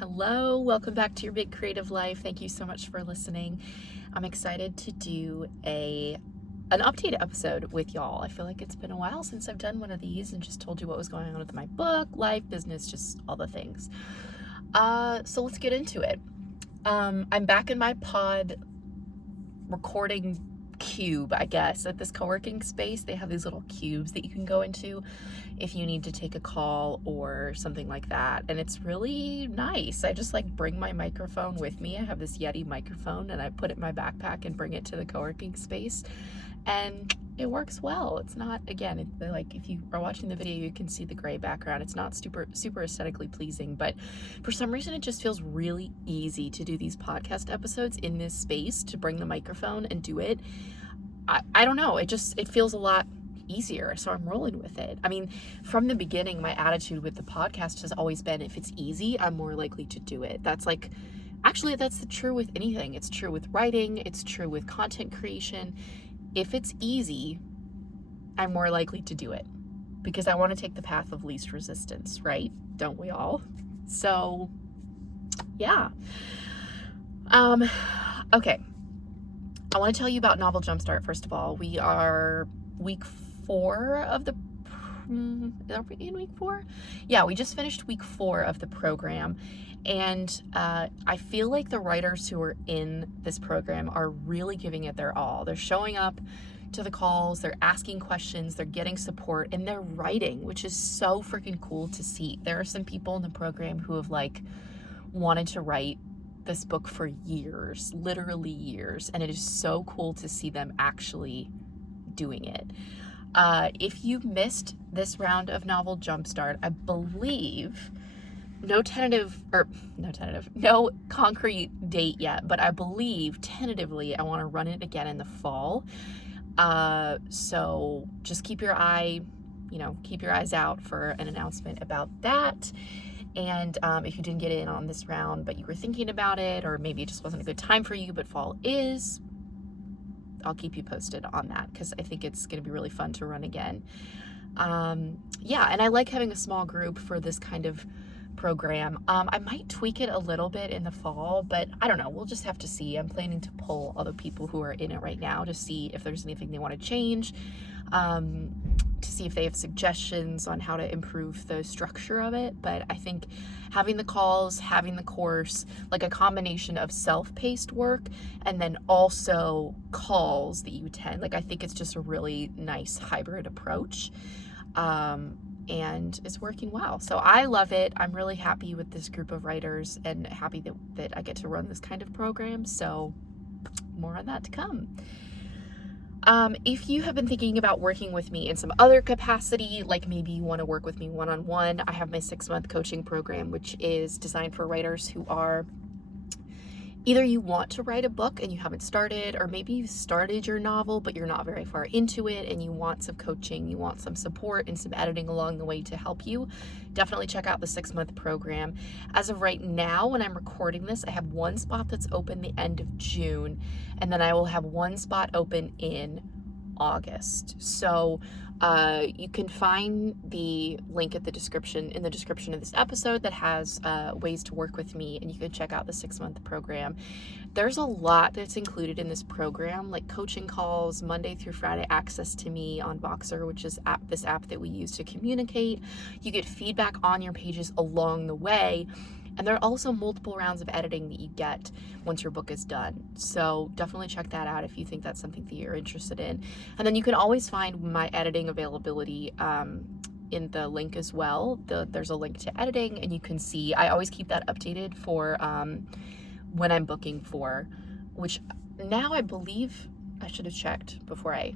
Hello, welcome back to Your Big Creative Life. Thank you so much for listening. I'm excited to do an update episode with y'all. I feel like it's been a while since I've done one of these and just told you what was going on with my book, life, business, just all the things. So let's get into it. I'm back in my pod recording cube, I guess. At this co-working space, they have these little cubes that you can go into if you need to take a call or something like that, and it's really nice. I just bring my microphone with me. I have this Yeti microphone and I put it in my backpack and bring it to the co-working space, and it works well. It's not, again, if you are watching the video, you can see the gray background. It's not super aesthetically pleasing, but for some reason it just feels really easy to do these podcast episodes in this space, to bring the microphone and do it. I don't know, it feels a lot easier, so I'm rolling with it. I mean, from the beginning, my attitude with the podcast has always been, if it's easy, I'm more likely to do it. That's true with anything. It's true with writing, it's true with content creation. If it's easy, I'm more likely to do it because I want to take the path of least resistance, right? Don't we all? So yeah. Okay. I want to tell you about Novel Jumpstart. First of all, we are week 4 of the, are we in week 4? Yeah, we just finished week 4 of the program. And I feel like the writers who are in this program are really giving it their all. They're showing up to the calls, they're asking questions, they're getting support, and they're writing, which is so freaking cool to see. There are some people in the program who have wanted to write this book for years, literally years, and it is so cool to see them actually doing it. If you missed this round of Novel Jumpstart, I believe no concrete date yet, but I believe tentatively I want to run it again in the fall. So just keep your eyes out for an announcement about that. And if you didn't get in on this round, but you were thinking about it, or maybe it just wasn't a good time for you, but fall is, I'll keep you posted on that because I think it's going to be really fun to run again. Yeah, and I like having a small group for this kind of program. I might tweak it a little bit in the fall, but I don't know. We'll just have to see. I'm planning to poll other people who are in it right now to see if there's anything they want to change, to see if they have suggestions on how to improve the structure of it. But I think having the calls, having the course, a combination of self-paced work and then also calls that you attend, I think it's just a really nice hybrid approach. And it's working well. So I love it. I'm really happy with this group of writers and happy that I get to run this kind of program. So more on that to come. If you have been thinking about working with me in some other capacity, maybe you want to work with me one-on-one, I have my 6-month coaching program, which is designed for writers who are either you want to write a book and you haven't started, or maybe you've started your novel but you're not very far into it and you want some coaching, you want some support and some editing along the way to help you. Definitely check out the 6-month program. As of right now, when I'm recording this, I have one spot that's open the end of June, and then I will have one spot open in August. So you can find the link in the description of this episode that has ways to work with me, and you can check out the 6-month program. There's a lot that's included in this program, like coaching calls, Monday through Friday access to me on Boxer, which is this app that we use to communicate. You get feedback on your pages along the way. And there are also multiple rounds of editing that you get once your book is done. So definitely check that out if you think that's something that you're interested in. And then you can always find my editing availability in the link as well. There's a link to editing, and you can see, I always keep that updated for when I'm booking for, which now I believe I should have checked before I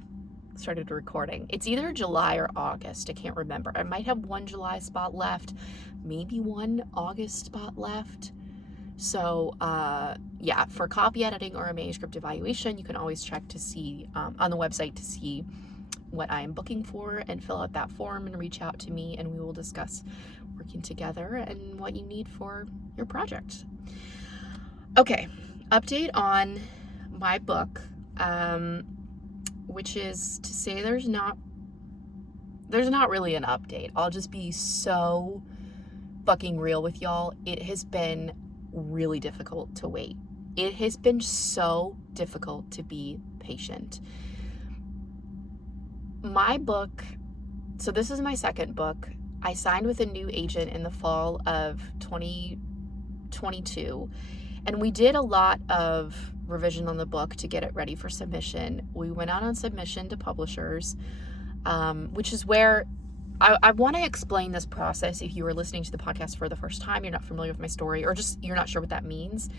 started recording. It's either July or August. I can't remember. I might have one July spot left, maybe one August spot left. So yeah, for copy editing or a manuscript evaluation, you can always check to see on the website to see what I'm booking for and fill out that form and reach out to me, and we will discuss working together and what you need for your project. Okay, update on my book, which is to say there's not really an update. I'll just be so fucking real with y'all. It has been really difficult to wait. It has been so difficult to be patient. My book, so this is my second book. I signed with a new agent in the fall of 2022, and we did a lot of revision on the book to get it ready for submission. We went out on submission to publishers, which is where I want to explain this process. If you are listening to the podcast for the first time, you're not familiar with my story, or just you're not sure what that means.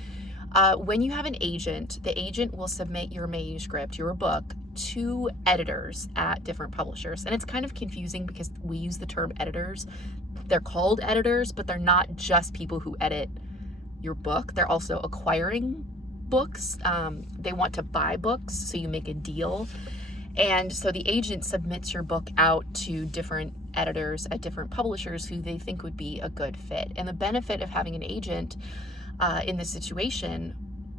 When you have an agent, the agent will submit your manuscript, your book, to editors at different publishers. And it's kind of confusing because we use the term editors. They're called editors, but they're not just people who edit your book. They're also acquiring books. They want to buy books, so you make a deal. And so the agent submits your book out to different editors at different publishers who they think would be a good fit. And the benefit of having an agent in this situation,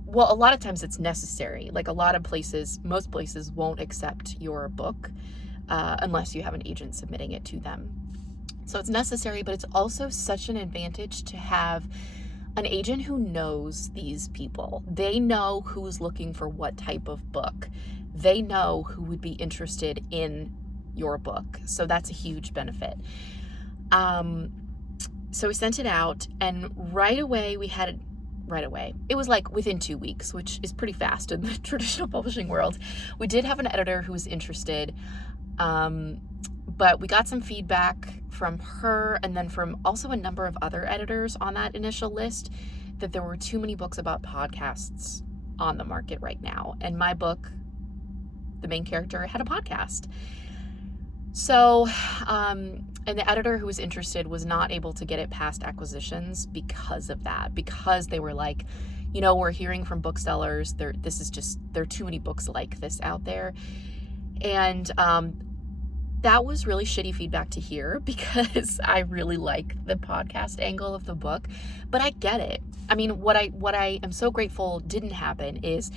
well, a lot of times it's necessary. Like a lot of places, most places won't accept your book unless you have an agent submitting it to them. So it's necessary, but it's also such an advantage to have an agent who knows these people. They know who's looking for what type of book. They know who would be interested in your book. So that's a huge benefit. So we sent it out, and right away, it was like within 2 weeks, which is pretty fast in the traditional publishing world. We did have an editor who was interested, but we got some feedback from her and then from also a number of other editors on that initial list that there were too many books about podcasts on the market right now. And my book, the main character, had a podcast. So, and the editor who was interested was not able to get it past acquisitions because of that, because they were like, we're hearing from booksellers, there are too many books like this out there. And that was really shitty feedback to hear because I really like the podcast angle of the book, but I get it. I mean, what I am so grateful didn't happen is,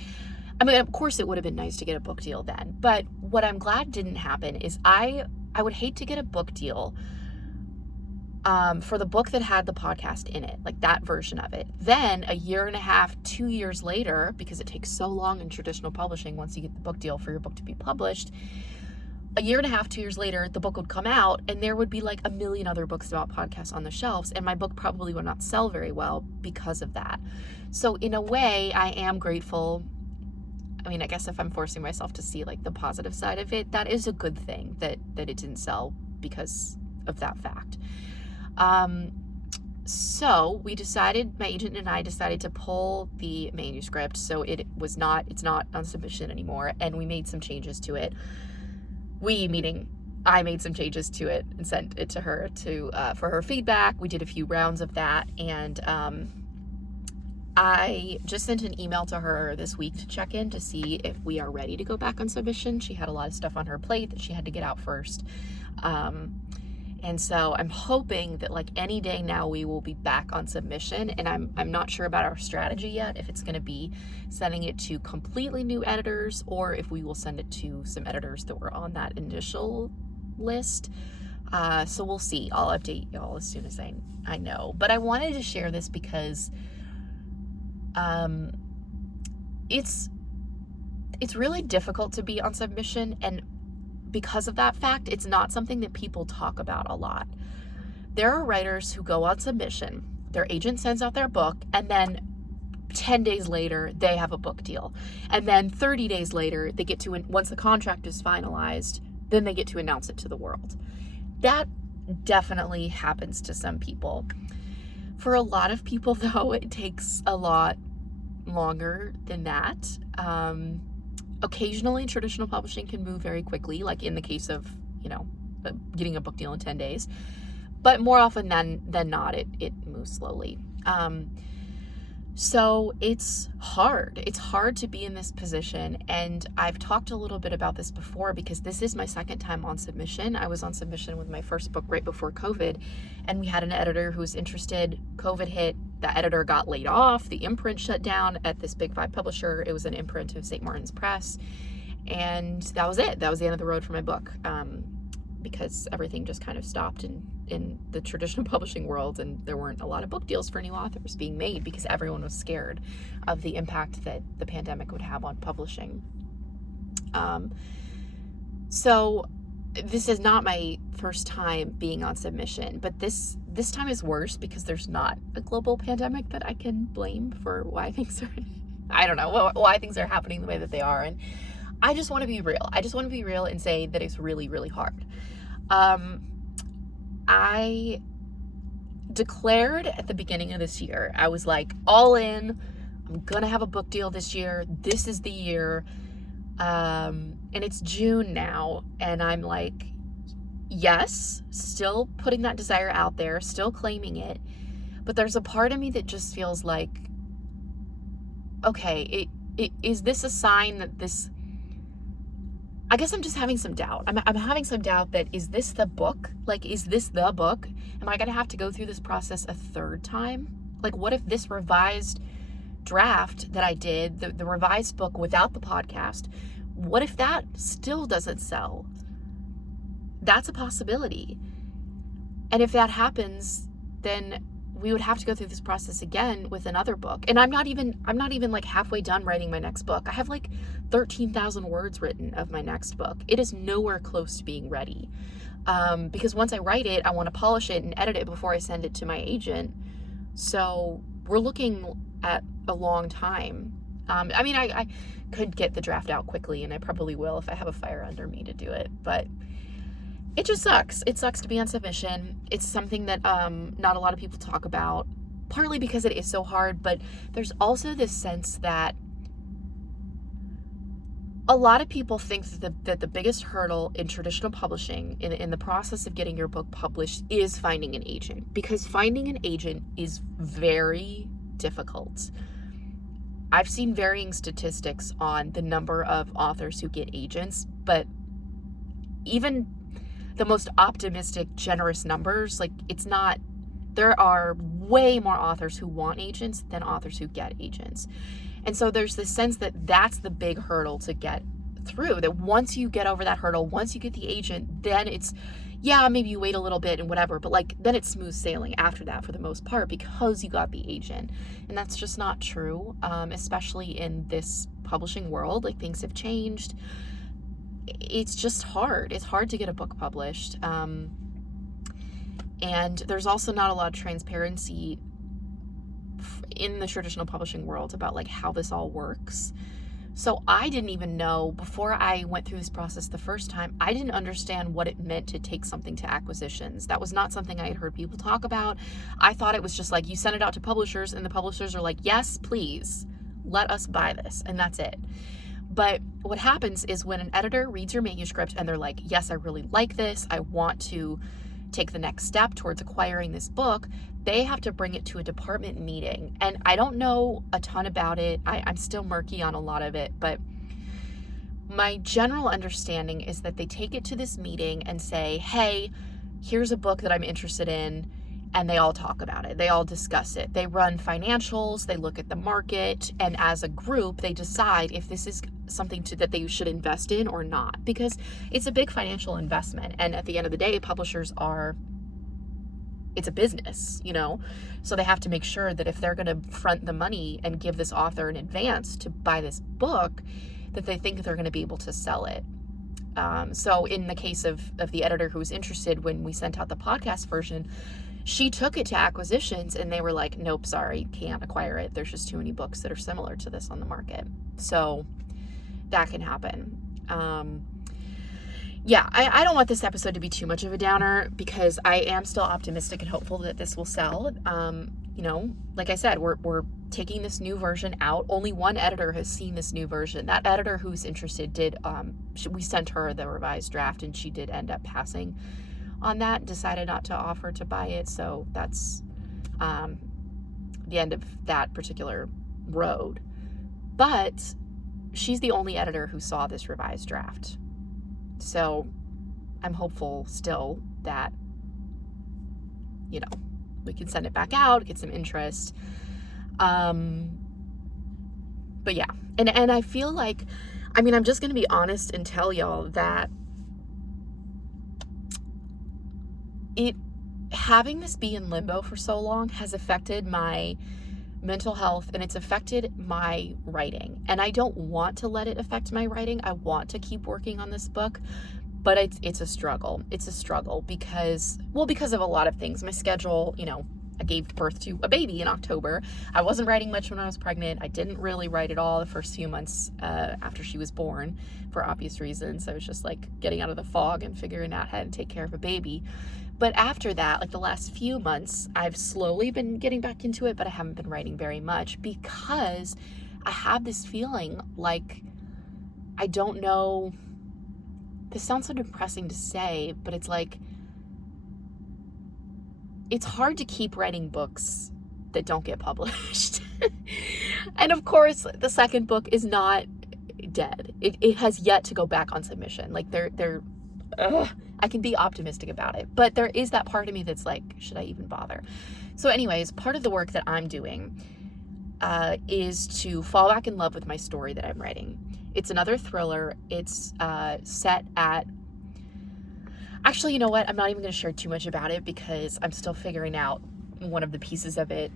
of course it would have been nice to get a book deal then, but what I'm glad didn't happen is I would hate to get a book deal for the book that had the podcast in it, like that version of it. Then a year and a half, 2 years later, because it takes so long in traditional publishing once you get the book deal for your book to be published, a year and a half, 2 years later, the book would come out and there would be like a million other books about podcasts on the shelves, and my book probably would not sell very well because of that. So in a way, I am grateful. I guess if I'm forcing myself to see like the positive side of it, that is a good thing that it didn't sell because of that fact. So my agent and I decided to pull the manuscript. So it's not on submission anymore. And we made some changes to it. We, meaning I made some changes to it and sent it to her for her feedback. We did a few rounds of that. And, I just sent an email to her this week to check in to see if we are ready to go back on submission. She had a lot of stuff on her plate that she had to get out first. And so I'm hoping that like any day now we will be back on submission, and I'm not sure about our strategy yet, if it's going to be sending it to completely new editors or if we will send it to some editors that were on that initial list. So we'll see. I'll update y'all as soon as I know. But I wanted to share this because it's really difficult to be on submission, and because of that fact, it's not something that people talk about a lot. There are writers who go on submission, their agent sends out their book, and then 10 days later, they have a book deal. And then 30 days later, they get to, once the contract is finalized, then they get to announce it to the world. That definitely happens to some people. For a lot of people, though, it takes a lot longer than that. Occasionally, traditional publishing can move very quickly, like in the case of, getting a book deal in 10 days. But more often than not, it moves slowly. So it's hard. It's hard to be in this position. And I've talked a little bit about this before because this is my second time on submission. I was on submission with my first book right before COVID, and we had an editor who was interested. COVID hit. The editor got laid off. The imprint shut down at this Big Five publisher. It was an imprint of St. Martin's Press. And that was it. That was the end of the road for my book, because everything just kind of stopped and in the traditional publishing world, and there weren't a lot of book deals for new authors being made because everyone was scared of the impact that the pandemic would have on publishing. So this is not my first time being on submission, but this time is worse because there's not a global pandemic that I can blame for why things are, I don't know, why things are happening the way that they are. And I just want to be real. I just want to be real and say that it's really, really hard. I declared at the beginning of this year, I was like, all in, I'm going to have a book deal this year. This is the year. And it's June now, and I'm like, yes, still putting that desire out there, still claiming it. But there's a part of me that just feels like, okay, is this a sign that this, I guess I'm just having some doubt. I'm having some doubt that, is this the book? Like, is this the book? Am I going to have to go through this process a third time? Like, what if this revised draft that I did, the revised book without the podcast, what if that still doesn't sell? That's a possibility. And if that happens, then we would have to go through this process again with another book. And I'm not even like halfway done writing my next book. I have like 13,000 words written of my next book. It is nowhere close to being ready. Because once I write it, I want to polish it and edit it before I send it to my agent. So we're looking at a long time. I mean, I could get the draft out quickly, and I probably will if I have a fire under me to do it, but it just sucks. It sucks to be on submission. It's something that not a lot of people talk about, partly because it is so hard, but there's also this sense that a lot of people think that the biggest hurdle in traditional publishing, in the process of getting your book published, is finding an agent, because finding an agent is very difficult. I've seen varying statistics on the number of authors who get agents, but even the most optimistic, generous numbers, like, it's not, there are way more authors who want agents than authors who get agents. And so there's this sense that that's the big hurdle to get through, that once you get over that hurdle, once you get the agent, then it's, yeah, maybe you wait a little bit and whatever, but like, then it's smooth sailing after that for the most part because you got the agent. And that's just not true, especially in this publishing world. Like, things have changed. It's just hard. It's hard to get a book published. And there's also not a lot of transparency in the traditional publishing world about like how this all works. So I didn't even know, before I went through this process the first time, I didn't understand what it meant to take something to acquisitions. That was not something I had heard people talk about. I thought it was just like, you send it out to publishers and the publishers are like, yes, please, let us buy this. And that's it. But what happens is when an editor reads your manuscript and they're like, yes, I really like this, I want to take the next step towards acquiring this book, they have to bring it to a department meeting. And I don't know a ton about it. I'm still murky on a lot of it, but my general understanding is that they take it to this meeting and say, hey, here's a book that I'm interested in. And they all talk about it. They all discuss it. They run financials, they look at the market, and as a group, they decide if this is something that they should invest in or not, because it's a big financial investment. And at the end of the day, publishers it's a business, you know? So they have to make sure that if they're going to front the money and give this author an advance to buy this book, that they think they're going to be able to sell it. So in the case of the editor who was interested when we sent out the podcast version, she took it to acquisitions and they were like, nope, sorry, can't acquire it. There's just too many books that are similar to this on the market. So that can happen. Yeah, I don't want this episode to be too much of a downer because I am still optimistic and hopeful that this will sell. You know, like I said, we're taking this new version out. Only one editor has seen this new version. That editor who's interested we sent her the revised draft and she did end up passing on that, decided not to offer to buy it. So that's the end of that particular road. But she's the only editor who saw this revised draft. So I'm hopeful still that, you know, we can send it back out, get some interest. But yeah, and I feel like, I mean, I'm just going to be honest and tell y'all that having this be in limbo for so long has affected my mental health, and it's affected my writing. And I don't want to let it affect my writing. I want to keep working on this book, but it's a struggle. It's a struggle because of a lot of things. My schedule, I gave birth to a baby in October. I wasn't writing much when I was pregnant. I didn't really write at all the first few months after she was born, for obvious reasons. I was just like getting out of the fog and figuring out how to take care of a baby. But after that, like the last few months, I've slowly been getting back into it, but I haven't been writing very much because I have this feeling like I don't know. This sounds so depressing to say, but it's like, it's hard to keep writing books that don't get published. And of course, the second book is not dead. It has yet to go back on submission. Like I can be optimistic about it, but there is that part of me that's like, should I even bother? So anyways, part of the work that I'm doing is to fall back in love with my story that I'm writing. It's another thriller. It's set at, actually, you know what? I'm not even going to share too much about it because I'm still figuring out one of the pieces of it.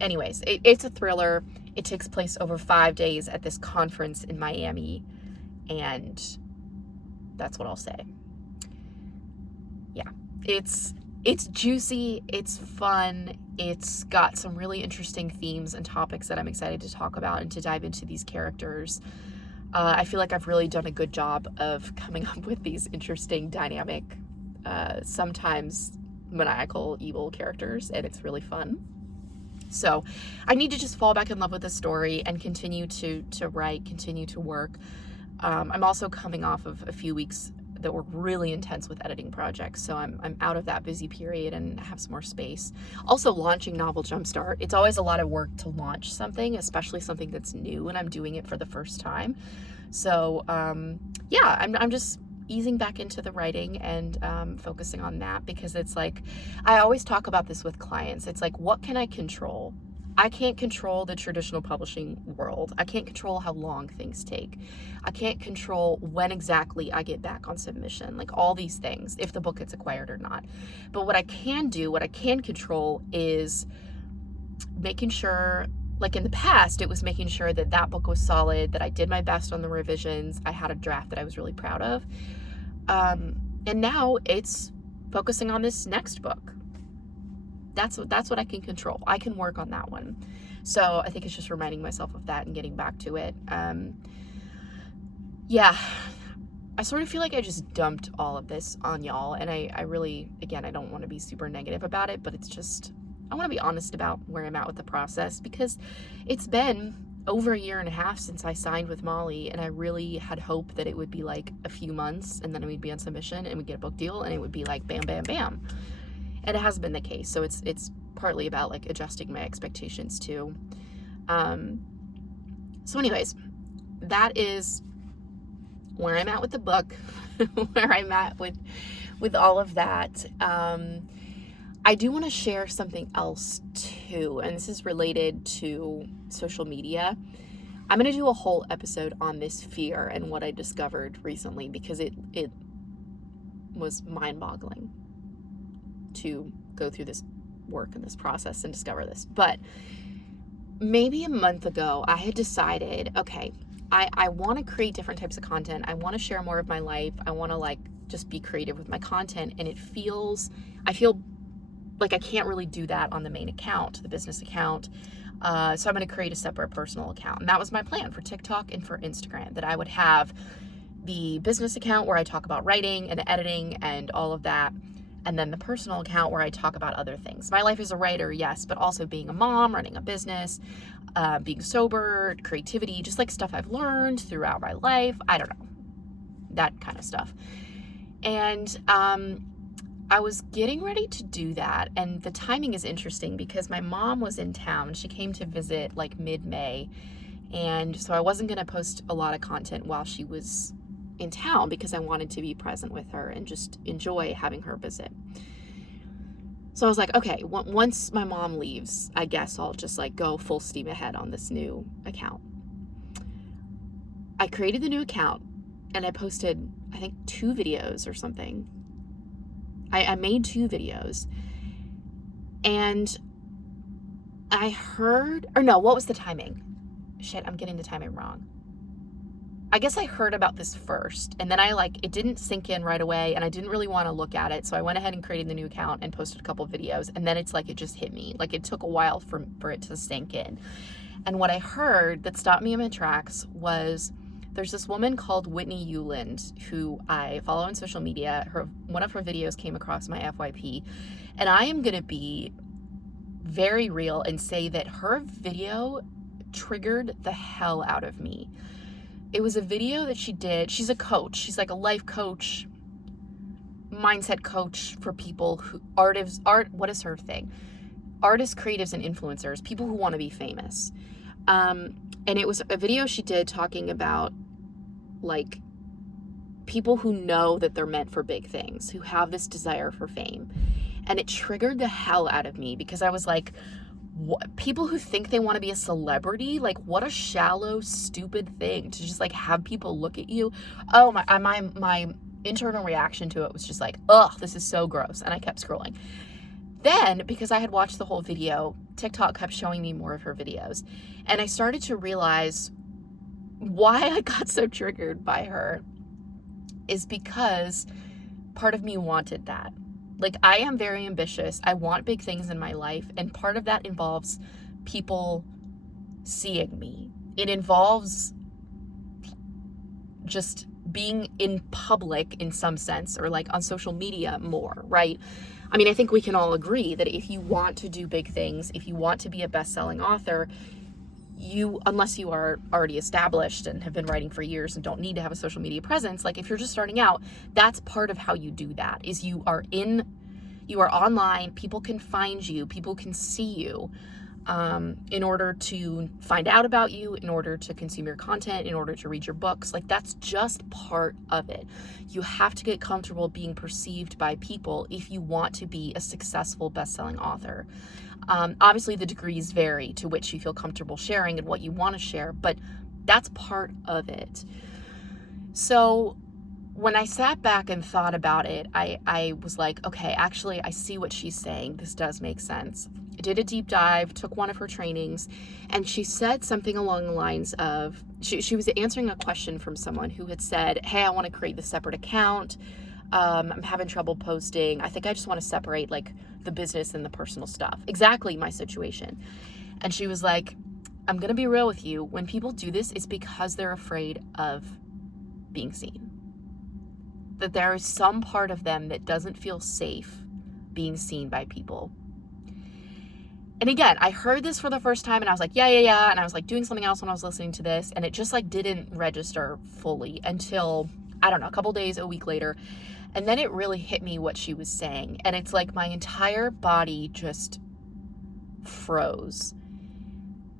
Anyways, it's a thriller. It takes place over 5 days at this conference in Miami, and that's what I'll say. Yeah, it's juicy, it's fun, it's got some really interesting themes and topics that I'm excited to talk about and to dive into these characters. I feel like I've really done a good job of coming up with these interesting, dynamic, sometimes maniacal, evil characters, and it's really fun. So I need to just fall back in love with the story and continue to write, continue to work. I'm also coming off of a few weeks that were really intense with editing projects, so I'm out of that busy period and have some more space. Also, launching Novel Jumpstart. It's always a lot of work to launch something, especially something that's new and I'm doing it for the first time. So yeah, I'm just easing back into the writing and focusing on that, because it's like, I always talk about this with clients. It's like, what can I control? I can't control the traditional publishing world. I can't control how long things take. I can't control when exactly I get back on submission, like all these things, if the book gets acquired or not. But what I can do, what I can control is making sure, like in the past, it was making sure that that book was solid, that I did my best on the revisions. I had a draft that I was really proud of. And now it's focusing on this next book. That's what I can control. I can work on that one. So I think it's just reminding myself of that and getting back to it. Yeah, I sort of feel like I just dumped all of this on y'all. And I really, again, I don't want to be super negative about it, but it's just, I want to be honest about where I'm at with the process, because it's been over 1.5 years since I signed with Molly, and I really had hoped that it would be like a few months and then we'd be on submission and we'd get a book deal and it would be like bam, bam, bam. And it hasn't been the case. So it's partly about like adjusting my expectations too. So anyways, that is where I'm at with the book, where I'm at with all of that. I do want to share something else too, and this is related to social media. I'm going to do a whole episode on this fear and what I discovered recently, because it was mind-boggling to go through this work and this process and discover this. But maybe a month ago, I had decided, okay, I want to create different types of content. I want to share more of my life. I want to like just be creative with my content. And I feel like I can't really do that on the main account, the business account. So I'm going to create a separate personal account. And that was my plan for TikTok and for Instagram, that I would have the business account where I talk about writing and editing and all of that, and then the personal account where I talk about other things. My life as a writer, yes, but also being a mom, running a business, being sober, creativity, just like stuff I've learned throughout my life. I don't know, that kind of stuff. And I was getting ready to do that, and the timing is interesting because my mom was in town. She came to visit like mid-May, and so I wasn't going to post a lot of content while she was in town because I wanted to be present with her and just enjoy having her visit. So I was like, okay, once my mom leaves, I guess I'll just like go full steam ahead on this new account. I created the new account and I posted, I think, 2 videos or something. I made 2 videos, and I heard, or no, what was the timing? Shit, I'm getting the timing wrong. I guess I heard about this first, and then it didn't sink in right away, and I didn't really want to look at it, so I went ahead and created the new account and posted a couple videos, and then it's like it just hit me. Like, it took a while for it to sink in. And what I heard that stopped me in my tracks was, there's this woman called Whitney Euland who I follow on social media. One of her videos came across my FYP, and I am going to be very real and say that her video triggered the hell out of me. It was a video that she did. She's a coach. She's like a life coach, mindset coach for people who what is her thing? Artists, creatives, and influencers, people who want to be famous. And it was a video she did talking about like people who know that they're meant for big things, who have this desire for fame. And it triggered the hell out of me because I was like, what, people who think they want to be a celebrity, like, what a shallow, stupid thing to just like have people look at you. Oh, my internal reaction to it was just like, ugh, this is so gross. And I kept scrolling. Then, because I had watched the whole video, TikTok kept showing me more of her videos, and I started to realize why I got so triggered by her is because part of me wanted that. Like, I am very ambitious. I want big things in my life. And part of that involves people seeing me. It involves just being in public in some sense, or like on social media more, right? I mean, I think we can all agree that if you want to do big things, if you want to be a best-selling author, unless you are already established and have been writing for years and don't need to have a social media presence, like if you're just starting out, that's part of how you do that, is you are online, people can find you, people can see you, in order to find out about you, in order to consume your content, in order to read your books. Like, that's just part of it. You have to get comfortable being perceived by people if you want to be a successful best-selling author. Obviously, the degrees vary to which you feel comfortable sharing and what you want to share, but that's part of it. So when I sat back and thought about it, I was like, okay, actually, I see what she's saying. This does make sense. I did a deep dive, took one of her trainings, and she said something along the lines of, she was answering a question from someone who had said, hey, I want to create this separate account. I'm having trouble posting. I think I just want to separate like the business and the personal stuff. Exactly my situation. And she was like, I'm going to be real with you. When people do this, it's because they're afraid of being seen. That there is some part of them that doesn't feel safe being seen by people. And again, I heard this for the first time and I was like, yeah. And I was like doing something else when I was listening to this, and it just like didn't register fully until, I don't know, a couple days, a week later. And then it really hit me what she was saying. And it's like my entire body just froze.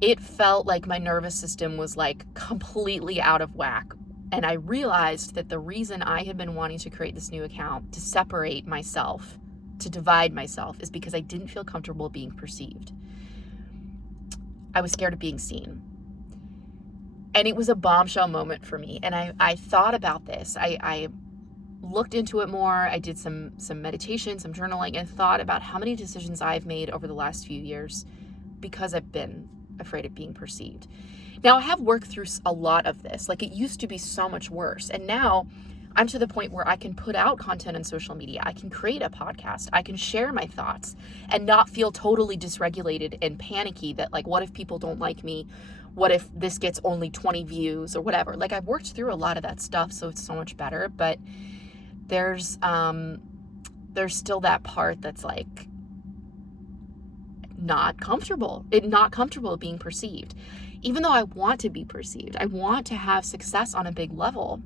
It felt like my nervous system was like completely out of whack. And I realized that the reason I had been wanting to create this new account, to separate myself, to divide myself, is because I didn't feel comfortable being perceived. I was scared of being seen. And it was a bombshell moment for me. And I thought about this. I looked into it more. I did some meditation, some journaling, and thought about how many decisions I've made over the last few years because I've been afraid of being perceived. Now, I have worked through a lot of this. Like, it used to be so much worse. And now I'm to the point where I can put out content on social media. I can create a podcast. I can share my thoughts and not feel totally dysregulated and panicky that, like, what if people don't like me? What if this gets only 20 views or whatever? Like, I've worked through a lot of that stuff, so it's so much better. But there's still that part that's like not comfortable being perceived, even though I want to be perceived. I want to have success on a big level.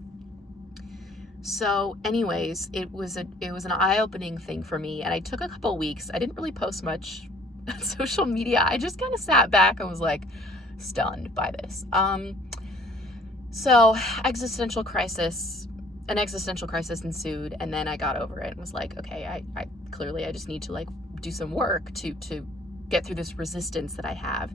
So anyways, it was an eye-opening thing for me, and I took a couple weeks. I didn't really post much on social media. I just kind of sat back and was like stunned by this. So an existential crisis ensued, and then I got over it and was like, okay, I clearly just need to like do some work to get through this resistance that I have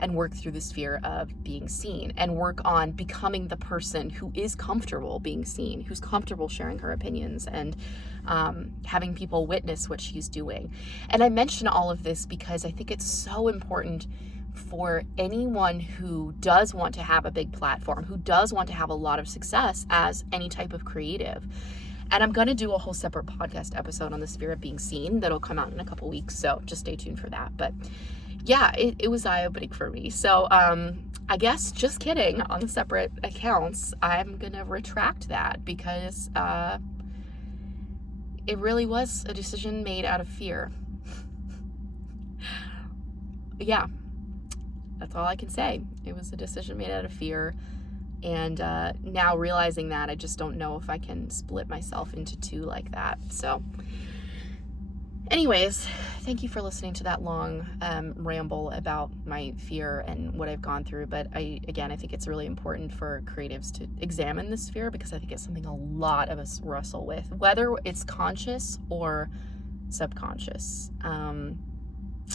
and work through this fear of being seen and work on becoming the person who is comfortable being seen, who's comfortable sharing her opinions and having people witness what she's doing. And I mention all of this because I think it's so important for anyone who does want to have a big platform, who does want to have a lot of success as any type of creative. And I'm going to do a whole separate podcast episode on the fear of being seen that'll come out in a couple weeks, so just stay tuned for that. But yeah, it was eye-opening for me. So I guess, just kidding, on the separate accounts, I'm going to retract that because it really was a decision made out of fear. Yeah, that's all I can say. It was a decision made out of fear. And now realizing that, I just don't know if I can split myself into two like that. So anyways, thank you for listening to that long ramble about my fear and what I've gone through. But I think it's really important for creatives to examine this fear because I think it's something a lot of us wrestle with, whether it's conscious or subconscious. And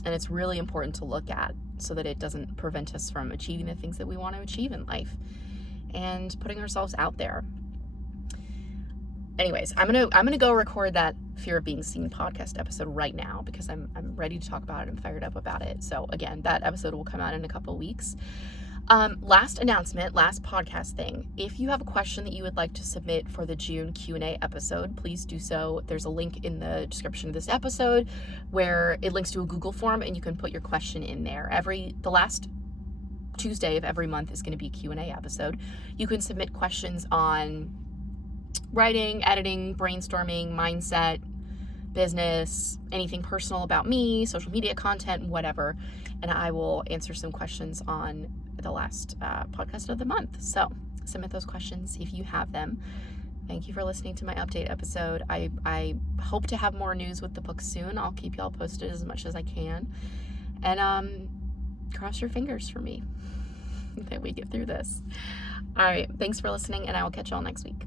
it's really important to look at so that it doesn't prevent us from achieving the things that we want to achieve in life and putting ourselves out there. Anyways, I'm gonna go record that fear of being seen podcast episode right now because I'm ready to talk about it. I'm fired up about it. So again, that episode will come out in a couple of weeks. Last announcement, last podcast thing. If you have a question that you would like to submit for the June Q&A episode, please do so. There's a link in the description of this episode where it links to a Google form and you can put your question in there. The last Tuesday of every month is going to be a Q&A episode. You can submit questions on writing, editing, brainstorming, mindset, business, anything personal about me, social media content, whatever. And I will answer some questions on the last podcast of the month. So submit those questions if you have them. Thank you for listening to my update episode. I hope to have more news with the book soon. I'll keep y'all posted as much as I can. And cross your fingers for me that we get through this. All right. Thanks for listening, and I will catch y'all next week.